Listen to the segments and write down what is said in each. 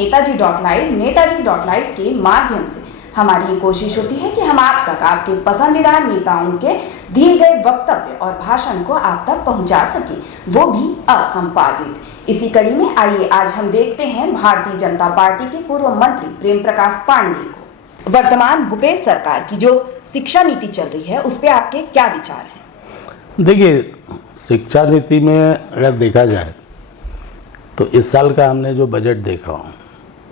नेताजी.live के माध्यम से हमारी ये कोशिश होती है कि हम आप तक आपके पसंदीदा नेताओं के दिए गए वक्तव्य और भाषण को आप तक पहुंचा सके, वो भी असंपादित। इसी कड़ी में आइए आज हम देखते हैं भारतीय जनता पार्टी के पूर्व मंत्री प्रेम प्रकाश पांडेय को। वर्तमान भूपेश सरकार की जो शिक्षा नीति चल रही है उस पर आपके क्या विचार हैं? देखिए, शिक्षा नीति में अगर देखा जाए तो इस साल का हमने जो बजट देखा,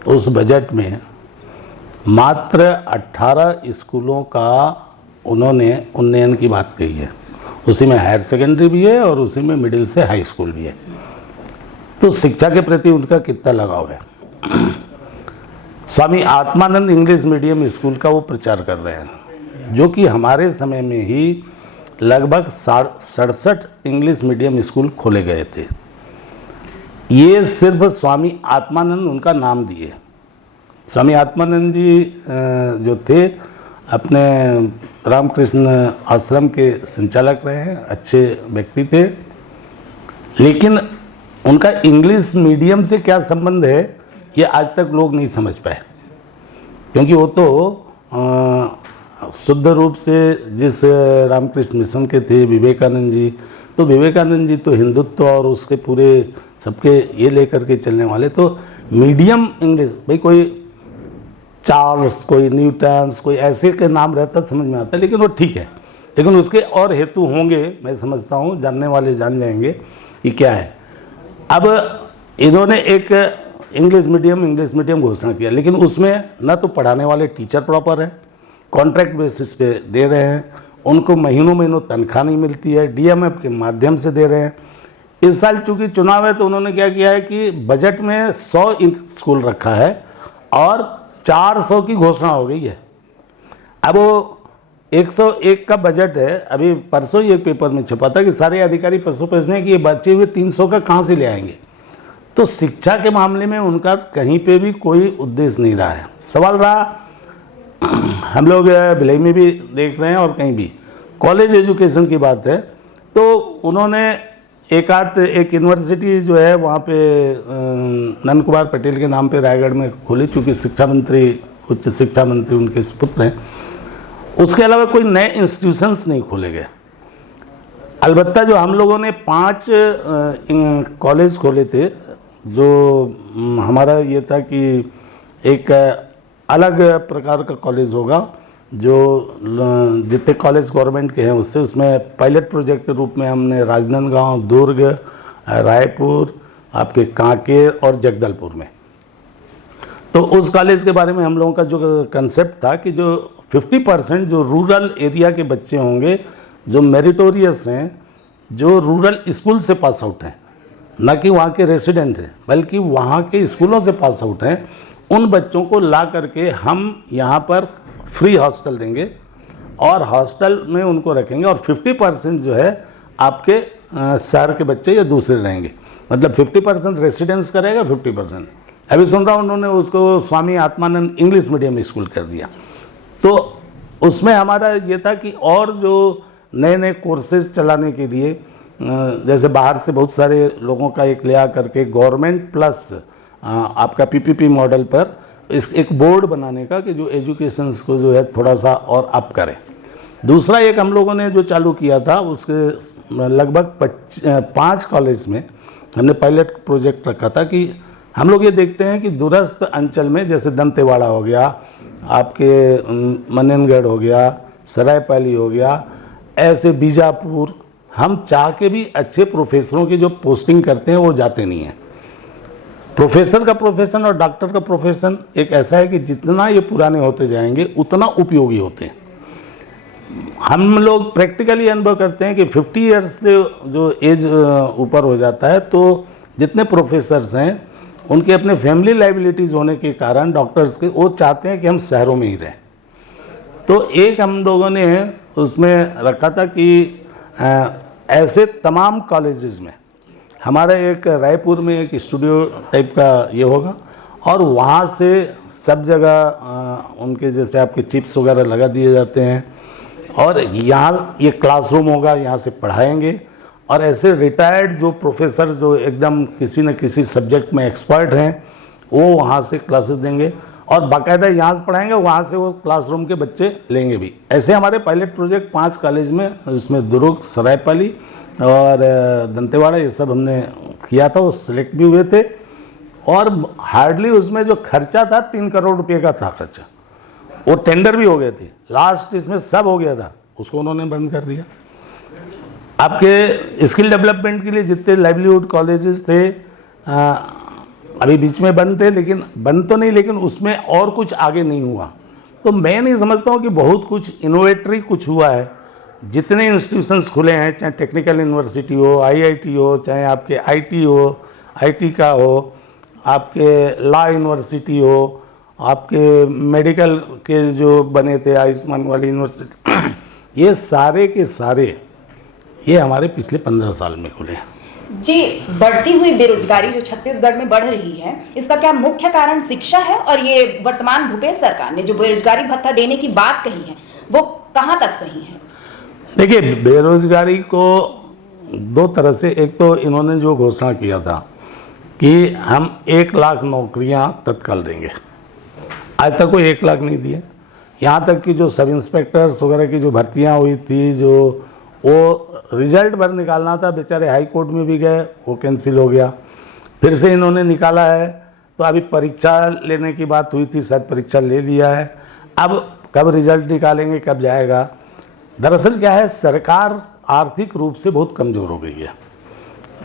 उस बजट में मात्र 18 स्कूलों का उन्होंने उन्नयन की बात कही है। उसी में हायर सेकेंडरी भी है और उसी में मिडिल से हाई स्कूल भी है। तो शिक्षा के प्रति उनका कितना लगाव है। Swami Atmanand English medium school का वो प्रचार कर रहे हैं, जो कि हमारे समय में ही लगभग 67 इंग्लिश मीडियम स्कूल खोले गए थे। ये सिर्फ स्वामी आत्मानंद उनका नाम दिए। स्वामी आत्मानंद जी जो थे अपने रामकृष्ण आश्रम के संचालक रहे हैं, अच्छे व्यक्ति थे, लेकिन उनका इंग्लिश मीडियम से क्या संबंध है ये आज तक लोग नहीं समझ पाए, क्योंकि वो तो शुद्ध रूप से जिस रामकृष्ण मिशन के थे विवेकानंद जी, तो विवेकानंद जी तो हिंदुत्व और उसके पूरे सबके ये लेकर के चलने वाले। तो मीडियम इंग्लिश, भाई कोई चार्ल्स, कोई न्यूटन्स, कोई ऐसे के नाम रहता समझ में आता, लेकिन वो ठीक है, लेकिन उसके और हेतु होंगे, मैं समझता हूँ, जानने वाले जान जाएंगे कि क्या है। अब इन्होंने एक इंग्लिश मीडियम घोषणा किया, लेकिन उसमें न तो पढ़ाने वाले टीचर प्रॉपर है, कॉन्ट्रैक्ट बेसिस पे दे रहे हैं, उनको महीनों तनख्वाह नहीं मिलती है, डीएमएफ के माध्यम से दे रहे हैं। इस साल चूँकि चुनाव है तो उन्होंने क्या किया है कि बजट में 100 स्कूल रखा है और 400 की घोषणा हो गई है। अब वो 101 का बजट है। अभी परसों ही एक पेपर में छपा था कि सारे अधिकारी पसोपेश ने कि ये बचे हुए 300 का कहाँ से ले आएंगे। तो शिक्षा के मामले में उनका कहीं पे भी कोई उद्देश्य नहीं रहा है। सवाल रहा, हम लोग भिलाई में भी देख रहे हैं और कहीं भी कॉलेज एजुकेशन की बात है, तो उन्होंने एक यूनिवर्सिटी जो है वहाँ पे नंद कुमार पटेल के नाम पे रायगढ़ में खोली, चूँकि उच्च शिक्षा मंत्री उनके सुपुत्र हैं। उसके अलावा कोई नए इंस्टीट्यूशंस नहीं खोले गए। अलबत्ता जो हम लोगों ने 5 कॉलेज खोले थे, जो हमारा ये था कि एक अलग प्रकार का कॉलेज होगा, जो जितने कॉलेज गवर्नमेंट के हैं उसमें पायलट प्रोजेक्ट के रूप में हमने राजनांदगांव, दुर्ग, रायपुर, आपके कांकेर और जगदलपुर में। तो उस कॉलेज के बारे में हम लोगों का जो कंसेप्ट था कि जो 50% जो रूरल एरिया के बच्चे होंगे, जो मेरिटोरियस हैं, जो रूरल स्कूल से पास आउट हैं, न कि वहाँ के रेसिडेंट हैं, बल्कि वहाँ के स्कूलों से पास आउट हैं, उन बच्चों को ला करके हम यहाँ पर फ्री हॉस्टल देंगे और हॉस्टल में उनको रखेंगे और 50% जो है आपके शहर के बच्चे या दूसरे रहेंगे। मतलब 50% रेसिडेंस करेगा, 50%। अभी सुन रहा हूँ उन्होंने उसको Swami Atmanand English medium school कर दिया। तो उसमें हमारा ये था कि और जो नए कोर्सेज चलाने के लिए, जैसे बाहर से बहुत सारे लोगों का एक ले आ करके गवर्नमेंट प्लस आपका पीपीपी मॉडल पर एक बोर्ड बनाने का कि जो एजुकेशंस को जो है थोड़ा सा और अप करें। दूसरा एक हम लोगों ने जो चालू किया था, उसके लगभग 5 कॉलेज में हमने पायलट प्रोजेक्ट रखा था कि हम लोग ये देखते हैं कि दूरस्थ अंचल में, जैसे दंतेवाड़ा हो गया, आपके मनेनगढ़ हो गया, सरायपाली हो गया, ऐसे बीजापुर, हम चाह के भी अच्छे प्रोफेसरों की जो पोस्टिंग करते हैं वो जाते नहीं हैं। प्रोफेसर का प्रोफेशन और डॉक्टर का प्रोफेशन एक ऐसा है कि जितना ये पुराने होते जाएंगे उतना उपयोगी होते हैं। हम लोग प्रैक्टिकली अनुभव करते हैं कि 50 ईयर्स से जो एज ऊपर हो जाता है, तो जितने प्रोफेसर्स हैं उनके अपने फैमिली लाइबिलिटीज़ होने के कारण डॉक्टर्स के, वो चाहते हैं कि हम शहरों में ही रहें। तो एक हम लोगों ने उसमें रखा था कि ऐसे तमाम कॉलेजेस में हमारा एक रायपुर में एक स्टूडियो टाइप का ये होगा और वहाँ से सब जगह उनके जैसे आपके चिप्स वगैरह लगा दिए जाते हैं और यहाँ ये क्लासरूम होगा, यहाँ से पढ़ाएंगे और ऐसे रिटायर्ड जो प्रोफेसर जो एकदम किसी न किसी सब्जेक्ट में एक्सपर्ट हैं वो वहाँ से क्लासेस देंगे और बाकायदा यहाँ से पढ़ाएंगे, वहाँ से वो क्लासरूम के बच्चे लेंगे भी। ऐसे हमारे पायलट प्रोजेक्ट 5 कॉलेज में, इसमें दुर्ग, सरायपाली और दंतेवाड़ा, ये सब हमने किया था। वो सिलेक्ट भी हुए थे और हार्डली उसमें जो खर्चा था 3 करोड़ रुपए का था खर्चा। वो टेंडर भी हो गए थे, लास्ट इसमें सब हो गया था, उसको उन्होंने बंद कर दिया। आपके स्किल डेवलपमेंट के लिए जितने लाइवलीहुड कॉलेजेस थे अभी बीच में बंद थे, लेकिन बंद तो नहीं, लेकिन उसमें और कुछ आगे नहीं हुआ। तो मैं नहीं समझता हूँ कि बहुत कुछ इनोवेटरी कुछ हुआ है। जितने इंस्टीट्यूशंस खुले हैं, चाहे टेक्निकल यूनिवर्सिटी हो, आईआईटी हो, चाहे आपके आईटी हो, आईटी का हो, आपके लॉ यूनिवर्सिटी हो, आपके मेडिकल के जो बने थे आयुष्मान वाली यूनिवर्सिटी, ये सारे के सारे ये हमारे पिछले 15 साल में खुले हैं। जी, बढ़ती हुई बेरोजगारी जो छत्तीसगढ़ में बढ़ रही है, इसका क्या मुख्य कारण शिक्षा है? और ये वर्तमान भूपेश सरकार ने जो बेरोजगारी भत्ता देने की बात कही है, वो कहाँ तक सही है? देखिए, बेरोजगारी को 2 तरह से, एक तो इन्होंने जो घोषणा किया था कि हम 1 लाख नौकरियां तत्काल देंगे, आज तक वो 1 लाख नहीं दिए। यहाँ तक कि जो सब इंस्पेक्टर्स वगैरह की जो भर्तियाँ हुई थी, जो वो रिजल्ट भर निकालना था, बेचारे हाई कोर्ट में भी गए, वो कैंसिल हो गया। फिर से इन्होंने निकाला है, तो अभी परीक्षा लेने की बात हुई थी, शायद परीक्षा ले लिया है। अब कब रिजल्ट निकालेंगे, कब जाएगा? दरअसल क्या है, सरकार आर्थिक रूप से बहुत कमज़ोर हो गई है।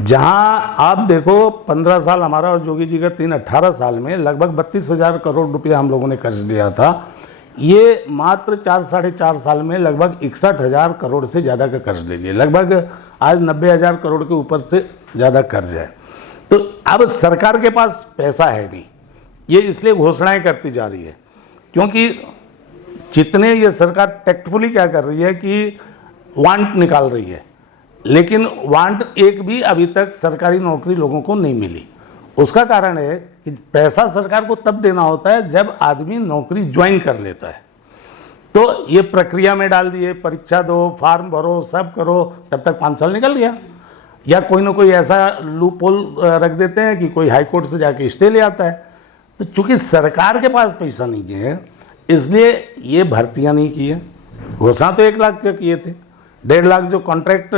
जहाँ आप देखो 15 साल हमारा और जोगी जी का 18 साल में लगभग 32,000 करोड़ रुपया हम लोगों ने कर्ज लिया था। ये मात्र 4-4.5 साल में लगभग 61,000 करोड़ से ज़्यादा का कर्ज ले लिया। लगभग आज 90,000 करोड़ के ऊपर से ज़्यादा कर्ज है। तो अब सरकार के पास पैसा है नहीं, ये इसलिए घोषणाएं करती जा रही है, क्योंकि जितने ये सरकार टैक्टफुली क्या कर रही है कि वांट निकाल रही है, लेकिन वांट एक भी अभी तक सरकारी नौकरी लोगों को नहीं मिली। उसका कारण है कि पैसा सरकार को तब देना होता है जब आदमी नौकरी ज्वाइन कर लेता है। तो ये प्रक्रिया में डाल दिए, परीक्षा दो, फार्म भरो, सब करो, तब तक 5 साल निकल गया। या कोई ना कोई ऐसा लूप होल रख देते हैं कि कोई हाई कोर्ट से जाके स्टे ले आता है। तो चूंकि सरकार के पास पैसा नहीं है, इसलिए ये भर्तियां नहीं की है। घोषणा तो 1 लाख के किए थे, 1.5 लाख जो कॉन्ट्रैक्ट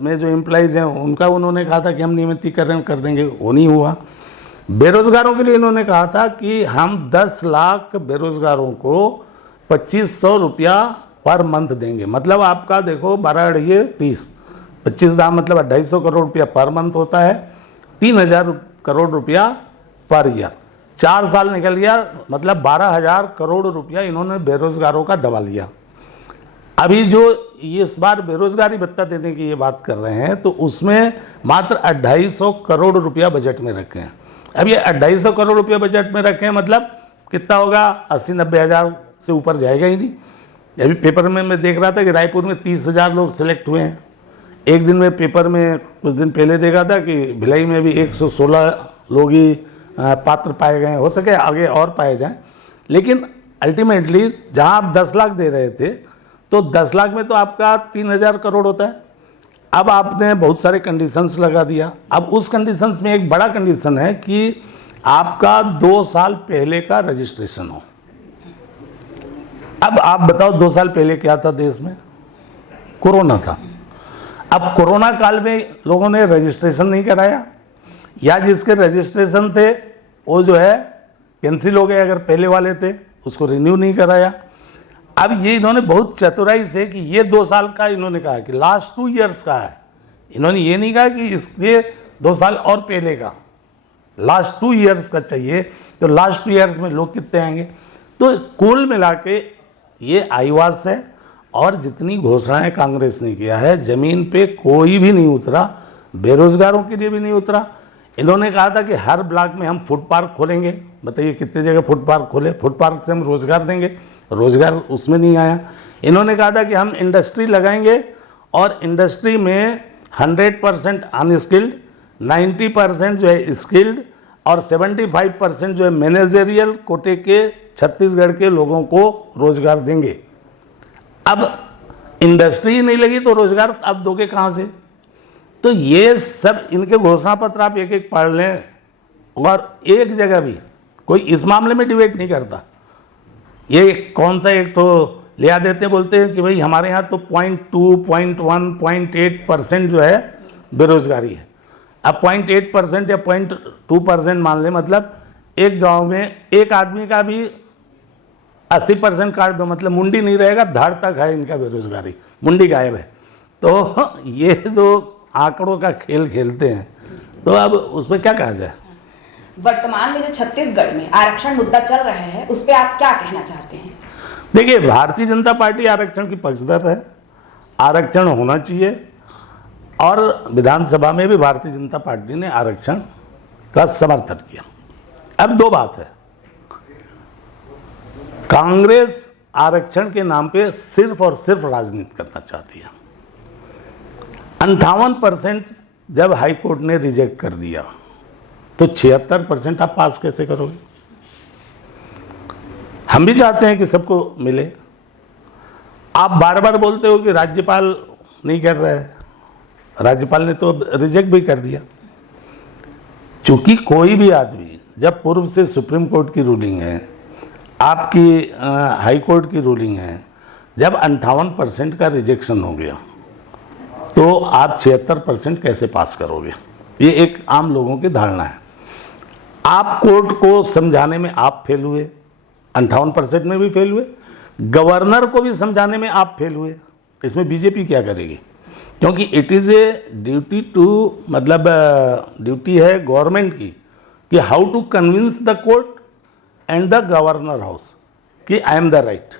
में जो एम्प्लॉइज़ हैं उनका उन्होंने कहा था कि हम नियमितीकरण कर देंगे, वो नहीं हुआ। बेरोजगारों के लिए इन्होंने कहा था कि हम 10 लाख बेरोजगारों को 2500 रुपया पर मंथ देंगे। मतलब आपका देखो 12 30, 25 दाम मतलब 250 करोड़ रुपया पर मंथ होता है, 3000 करोड़ रुपया पर ईयर। 4 साल निकल गया, मतलब 12,000 करोड़ रुपया इन्होंने बेरोजगारों का दबा लिया। अभी जो इस बार बेरोजगारी भत्ता देने की ये बात कर रहे हैं, तो उसमें मात्र 250 करोड़ रुपया बजट में रखे हैं। अब ये 250 करोड़ रुपया बजट में रखे हैं, मतलब कितना होगा? 80-90 हज़ार से ऊपर जाएगा ही नहीं। अभी पेपर में मैं देख रहा था कि रायपुर में 30,000 लोग सिलेक्ट हुए हैं। एक दिन में पेपर में कुछ दिन पहले देखा था कि भिलाई में भी 116 लोग ही पात्र पाए गए। हो सके आगे और पाए जाएं, लेकिन अल्टीमेटली जहां आप 10 लाख दे रहे थे, तो 10 लाख में तो आपका 3,000 करोड़ होता है। अब आपने बहुत सारे कंडीशंस लगा दिया। अब उस कंडीशंस में एक बड़ा कंडीशन है कि आपका 2 साल पहले का रजिस्ट्रेशन हो। अब आप बताओ 2 साल पहले क्या था देश में? कोरोना था। अब कोरोना काल में लोगों ने रजिस्ट्रेशन नहीं कराया, या जिसके रजिस्ट्रेशन थे वो जो है कैंसिल हो गए, अगर पहले वाले थे उसको रिन्यू नहीं कराया। अब ये इन्होंने बहुत चतुराई से कि ये 2 साल का इन्होंने कहा कि लास्ट 2 ईयर्स का है। इन्होंने ये नहीं कहा कि इसके 2 साल और पहले का, लास्ट 2 ईयर्स का चाहिए। तो लास्ट 2 ईयर्स में लोग कितने आएंगे? तो कुल मिला के ये आईवास है। और जितनी घोषणाएं कांग्रेस ने किया है, ज़मीन पे कोई भी नहीं उतरा, बेरोजगारों के लिए भी नहीं उतरा। इन्होंने कहा था कि हर ब्लॉक में हम फूड पार्क खोलेंगे। बताइए कितने जगह फूड पार्क खोले? फूड पार्क से हम रोजगार देंगे, रोजगार उसमें नहीं आया। इन्होंने कहा था कि हम इंडस्ट्री लगाएंगे और इंडस्ट्री में 100% अनस्किल्ड, 90% जो है स्किल्ड और 75% जो है मैनेजरियल कोटे के छत्तीसगढ़ के लोगों को रोजगार देंगे। अब इंडस्ट्री नहीं लगी तो रोजगार आप दोगे कहाँ से? तो ये सब इनके घोषणा पत्र आप एक एक पढ़ लें और एक जगह भी कोई इस मामले में डिबेट नहीं करता। ये कौन सा एक तो लिया देते बोलते हैं कि भाई हमारे यहाँ तो 0.2, 0.1, 0.8% जो है बेरोजगारी है। अब 0.8% या 0.2% मान ले, मतलब एक गांव में एक आदमी का भी 80% काट दो, मतलब मुंडी नहीं रहेगा, धाड़ तक है इनका बेरोजगारी, मुंडी गायब है। तो ये जो आंकड़ों का खेल खेलते हैं, तो अब उस पर क्या कहा जाए। वर्तमान में जो छत्तीसगढ़ में आरक्षण मुद्दा चल रहा है, उस पर आप क्या कहना चाहते हैं? देखिए, भारतीय जनता पार्टी आरक्षण की पक्षधर है, आरक्षण होना चाहिए, और विधानसभा में भी भारतीय जनता पार्टी ने आरक्षण का समर्थन किया। अब दो बात है, कांग्रेस आरक्षण के नाम पे सिर्फ और सिर्फ राजनीति करना चाहती है। 58% जब हाई कोर्ट ने रिजेक्ट कर दिया, तो 76% आप पास कैसे करोगे? हम भी चाहते हैं कि सबको मिले। आप बार बार बोलते हो कि राज्यपाल नहीं कर रहा है, राज्यपाल ने तो रिजेक्ट भी कर दिया। चूंकि कोई भी आदमी, जब पूर्व से सुप्रीम कोर्ट की रूलिंग है, आपकी हाई कोर्ट की रूलिंग है, जब 58% का रिजेक्शन हो गया, तो आप 76% कैसे पास करोगे? ये एक आम लोगों की धारणा है। आप कोर्ट को समझाने में आप फेल हुए, 58% में भी फेल हुए, गवर्नर को भी समझाने में आप फेल हुए। इसमें बीजेपी क्या करेगी? क्योंकि it is a duty to, मतलब ड्यूटी है गवर्नमेंट की कि how to convince the court and the governor house कि आई एम द राइट।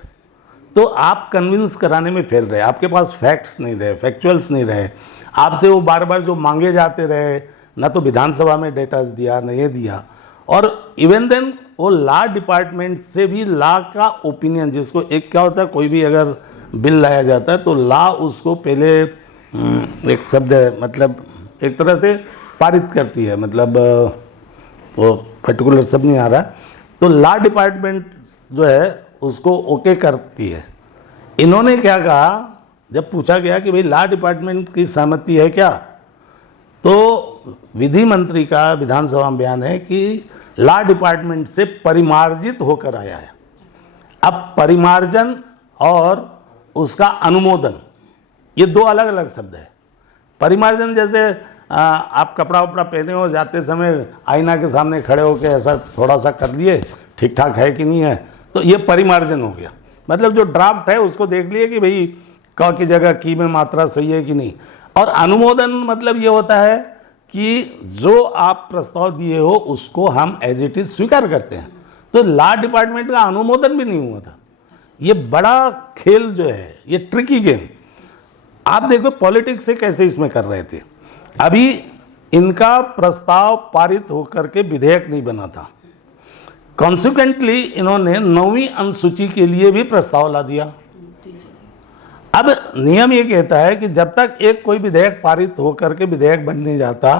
तो आप कन्विंस कराने में फेल रहे, आपके पास फैक्ट्स नहीं रहे, फैक्चुअल्स नहीं रहे, आपसे वो बार बार जो मांगे जाते रहे, ना तो विधानसभा में डेटास दिया, न ये दिया। और इवन देन वो लॉ डिपार्टमेंट से भी लॉ का ओपिनियन, जिसको एक क्या होता है, कोई भी अगर बिल लाया जाता है तो लॉ उसको पहले एक शब्द है, मतलब एक तरह से पारित करती है, मतलब वो पर्टिकुलर शब्द नहीं आ रहा, तो लॉ डिपार्टमेंट जो है उसको ओके करती है। इन्होंने क्या कहा, जब पूछा गया कि भाई लॉ डिपार्टमेंट की सहमति है क्या, तो विधि मंत्री का विधानसभा में बयान है कि लॉ डिपार्टमेंट से परिमार्जित होकर आया है। अब परिमार्जन और उसका अनुमोदन, ये दो अलग अलग शब्द है। परिमार्जन जैसे आप कपड़ा वपड़ा पहने हो, जाते समय आईना के सामने खड़े होकर ऐसा थोड़ा सा कर लिए, ठीक ठाक है कि नहीं है, तो ये परिमार्जन हो गया। मतलब जो ड्राफ्ट है उसको देख लिए कि भाई क की जगह की में मात्रा सही है कि नहीं। और अनुमोदन मतलब ये होता है कि जो आप प्रस्ताव दिए हो उसको हम एज इट इज स्वीकार करते हैं। तो लॉ डिपार्टमेंट का अनुमोदन भी नहीं हुआ था। ये बड़ा खेल जो है, ये ट्रिकी गेम, आप देखो पॉलिटिक्स से कैसे इसमें कर रहे थे। अभी इनका प्रस्ताव पारित होकर के विधेयक नहीं बना था, कॉन्सिक्वेंटली इन्होंने 9वीं अनुसूची के लिए भी प्रस्ताव ला दिया। अब नियम ये कहता है कि जब तक एक कोई विधेयक पारित होकर के विधेयक बन नहीं जाता,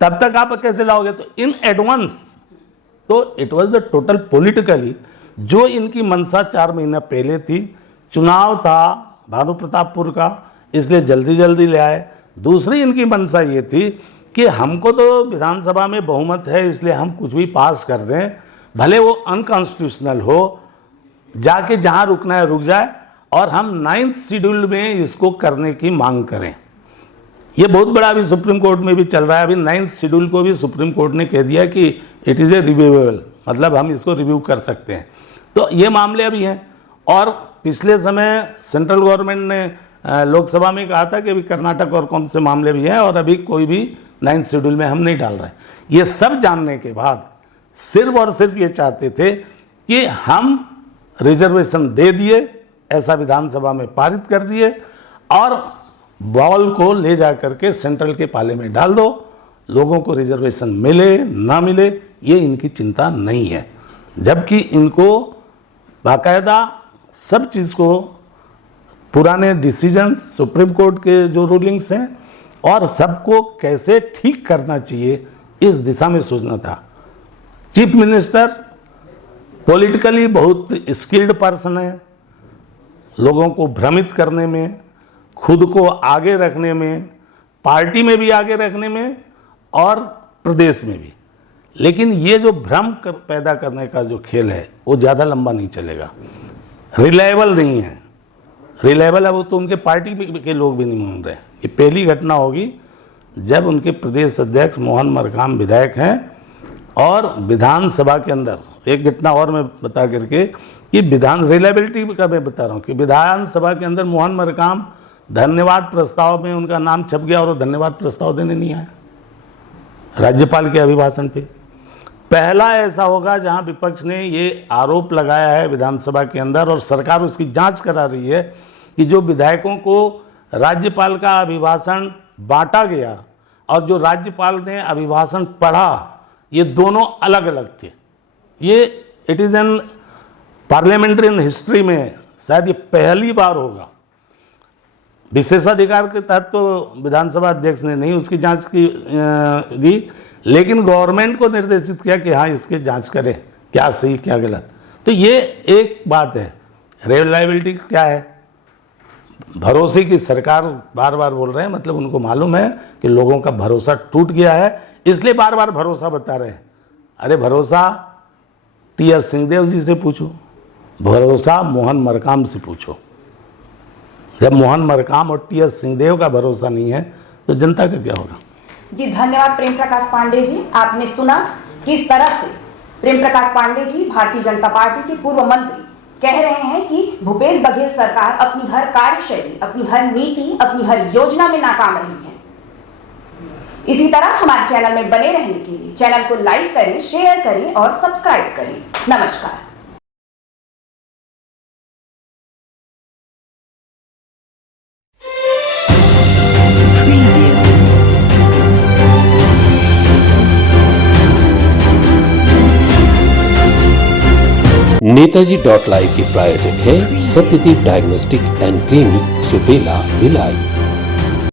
तब तक आप कैसे लाओगे? तो इन एडवांस, तो it was the total politically जो इनकी मंशा 4 महीना पहले थी, चुनाव था भानु प्रतापपुर का, इसलिए जल्दी जल्दी ले आए। दूसरी इनकी मंशा ये थी कि हमको तो विधानसभा में बहुमत है, इसलिए हम कुछ भी पास कर दें, भले वो अनकॉन्स्टिट्यूशनल हो, जाके जहाँ रुकना है रुक जाए, और हम 9th शेड्यूल में इसको करने की मांग करें। ये बहुत बड़ा अभी सुप्रीम कोर्ट में भी चल रहा है। अभी 9th शेड्यूल को भी सुप्रीम कोर्ट ने कह दिया कि इट इज़ ए रिव्यूएबल, मतलब हम इसको रिव्यू कर सकते हैं। तो ये मामले अभी हैं। और पिछले समय सेंट्रल गवर्नमेंट ने लोकसभा में कहा था कि अभी कर्नाटक और कौन से मामले भी हैं, और अभी कोई भी 9th शेड्यूल में हम नहीं डाल रहे। ये सब जानने के बाद सिर्फ और सिर्फ ये चाहते थे कि हम रिजर्वेशन दे दिए, ऐसा विधानसभा में पारित कर दिए, और बॉल को ले जा करके सेंट्रल के पाले में डाल दो। लोगों को रिजर्वेशन मिले ना मिले ये इनकी चिंता नहीं है, जबकि इनको बाकायदा सब चीज़ को, पुराने डिसीजंस, सुप्रीम कोर्ट के जो रूलिंग्स हैं, और सबको कैसे ठीक करना चाहिए इस दिशा में सोचना था। चीफ मिनिस्टर पॉलिटिकली बहुत स्किल्ड पर्सन है, लोगों को भ्रमित करने में, खुद को आगे रखने में, पार्टी में भी आगे रखने में और प्रदेश में भी। लेकिन ये जो पैदा करने का जो खेल है वो ज़्यादा लंबा नहीं चलेगा, रिलायबल नहीं है। रिलायबल अब तो उनके पार्टी के लोग भी नहीं मान रहे। ये पहली घटना होगी जब उनके प्रदेश अध्यक्ष मोहन मरकाम विधायक हैं और विधानसभा के अंदर, एक घटना और मैं बता करके कि रिलायबिलिटी का मैं बता रहा हूँ कि विधानसभा के अंदर मोहन मरकाम धन्यवाद प्रस्ताव में उनका नाम छप गया और वो धन्यवाद प्रस्ताव देने नहीं आया राज्यपाल के अभिभाषण पे। पहला ऐसा होगा जहां विपक्ष ने ये आरोप लगाया है विधानसभा के अंदर और सरकार उसकी जांच करा रही है कि जो विधायकों को राज्यपाल का अभिभाषण बांटा गया और जो राज्यपाल ने अभिभाषण पढ़ा, ये दोनों अलग अलग थे। ये it is an parliamentary history में शायद ये पहली बार होगा। विशेषाधिकार के तहत तो विधानसभा अध्यक्ष ने नहीं उसकी जांच की, लेकिन गवर्नमेंट को निर्देशित किया कि हाँ इसकी जांच करें क्या सही क्या गलत। तो ये एक बात है। रिलायबिलिटी क्या है? भरोसे की सरकार बार बार बोल रहे हैं, मतलब उनको मालूम है कि लोगों का भरोसा टूट गया है, इसलिए बार बार भरोसा बता रहे हैं। अरे भरोसा टी.एस. सिंहदेव जी से पूछो, भरोसा मोहन मरकाम से पूछो। जब मोहन मरकाम और टी.एस. सिंहदेव का भरोसा नहीं है तो जनता का क्या होगा? जी धन्यवाद प्रेम प्रकाश पांडे जी। आपने सुना किस तरह से प्रेम प्रकाश पांडे जी भारतीय जनता पार्टी के पूर्व मंत्री कह रहे हैं कि भूपेश बघेल सरकार अपनी हर कार्यशैली, अपनी हर नीति, अपनी हर योजना में नाकाम रही है। इसी तरह हमारे चैनल में बने रहने के लिए चैनल को लाइक करें, शेयर करें और सब्सक्राइब करें। नमस्कार। नेताजी .live के प्रायोजक है Satyadeep diagnostic and clinic, Supela, Bhilai.